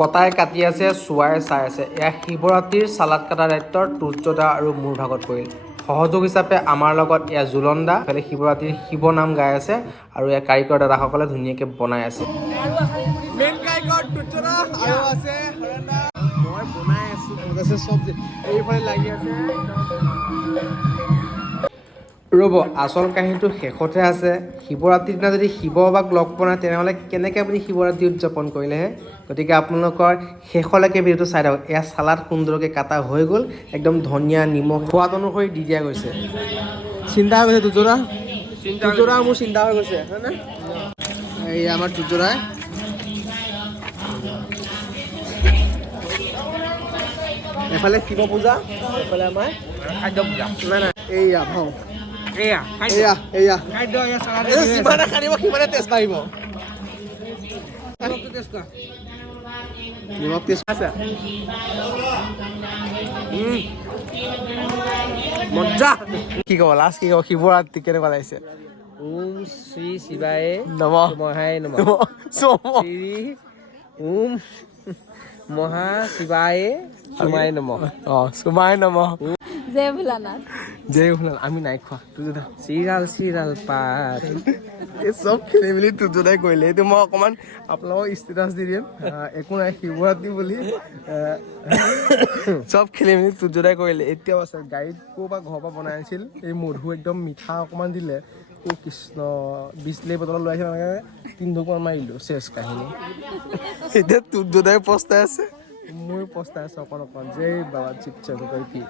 কটাই কাটি আছে, চোৱাই চাই আছে। এয়া শিৱৰাত্ৰিৰ চালাড কাটা দায়িত্বৰ তুৰ্যদা আৰু মোৰ ভাগত পৰিল। সহযোগ হিচাপে আমাৰ লগত এয়া জুলন দা, ইফালে শিৱৰাত্ৰিৰ শিৱ নাম গাই আছে আৰু এয়া কাৰিকৰ দাদাসকলে ধুনীয়াকৈ বনাই আছে। মেইন কাৰিকৰ তুৰ্যদা আৰু আছে হৰেন্দা। মই বনাই আছো আছে চব এইফালে লাগি আছে। ৰ'ব, আচল কাহিনীটো শেষতহে আছে। শিৱৰাত্ৰিৰ দিনা যদি শিৱ বাবাক লগ পোৱা নাই তেনেহ'লে কেনেকৈ আপুনি শিৱৰাত্ৰি উদযাপন কৰিলেহে? গতিকে আপোনালোকৰ শেষলৈকে ভিডিঅ'টো চাই থাকক। এয়া চালাড সুন্দৰকৈ কাটা হৈ গ'ল, একদম ধনিয়া নিমখ সোৱাদ অনুসৰি দি দিয়া গৈছে। চিন্তা হৈ গৈছে তুৰ্যদা, তুৰ্যদা মোৰ চিন্তা হৈ গৈছে হয়নে? এই আমাৰ তুৰ্যদাই এফালে শিৱ পূজা, এফালে আমাৰ খাদ্য পূজা। নাই নাই এইয়া ভাও এয়া এয়া এয়া খাদ্য যিমানে খানিব সিমানে টেষ্ট বাঢ়িব। নিমখ টেষ্ট আছে মজা। কি ক'ব লাষ্ট কি ক'ব? শিৱৰাত্ৰি কেনেকুৱা লাগিছে? ওম শ্ৰী শিৱায়ে নমঃ মহায় নমঃ। শ্ৰী ওম মহা শিৱায়ে চুমায় নমঃ। চুমাই নমঃ। জয় ভোলানাথ। জয় ভোলানাথ। আমি নাই খোৱা তুৰ্যদা। চিৰাল পাত। এই চব খেলি মেলি তুৰ্যদাই কৰিলে। এইটো মই অকণমান আপোনালোকক ষ্টেটাছ দি দিম। একো নাই, শিৱৰাত্ৰি বুলি চব খেলি মেলি তুৰ্যদাই কৰিলে। এতিয়াও আছে গাড়ীত ক'ৰবাত ঘৰৰ পৰা বনাই আনিছিল, এই মধু একদম মিঠা অকণমান দিলে। অ কৃষ্ণ, বিছলেৰী বটলত লৈ আহিছে এনেকৈ 3 ঢোকমান মাৰিলোঁ, চেচ কাহিনী। এতিয়া তুৰ্যদাই পস্তাই আছে, ময়ো পস্তাই আছোঁ অকণ অকণ। জয় বাবা চিপ কি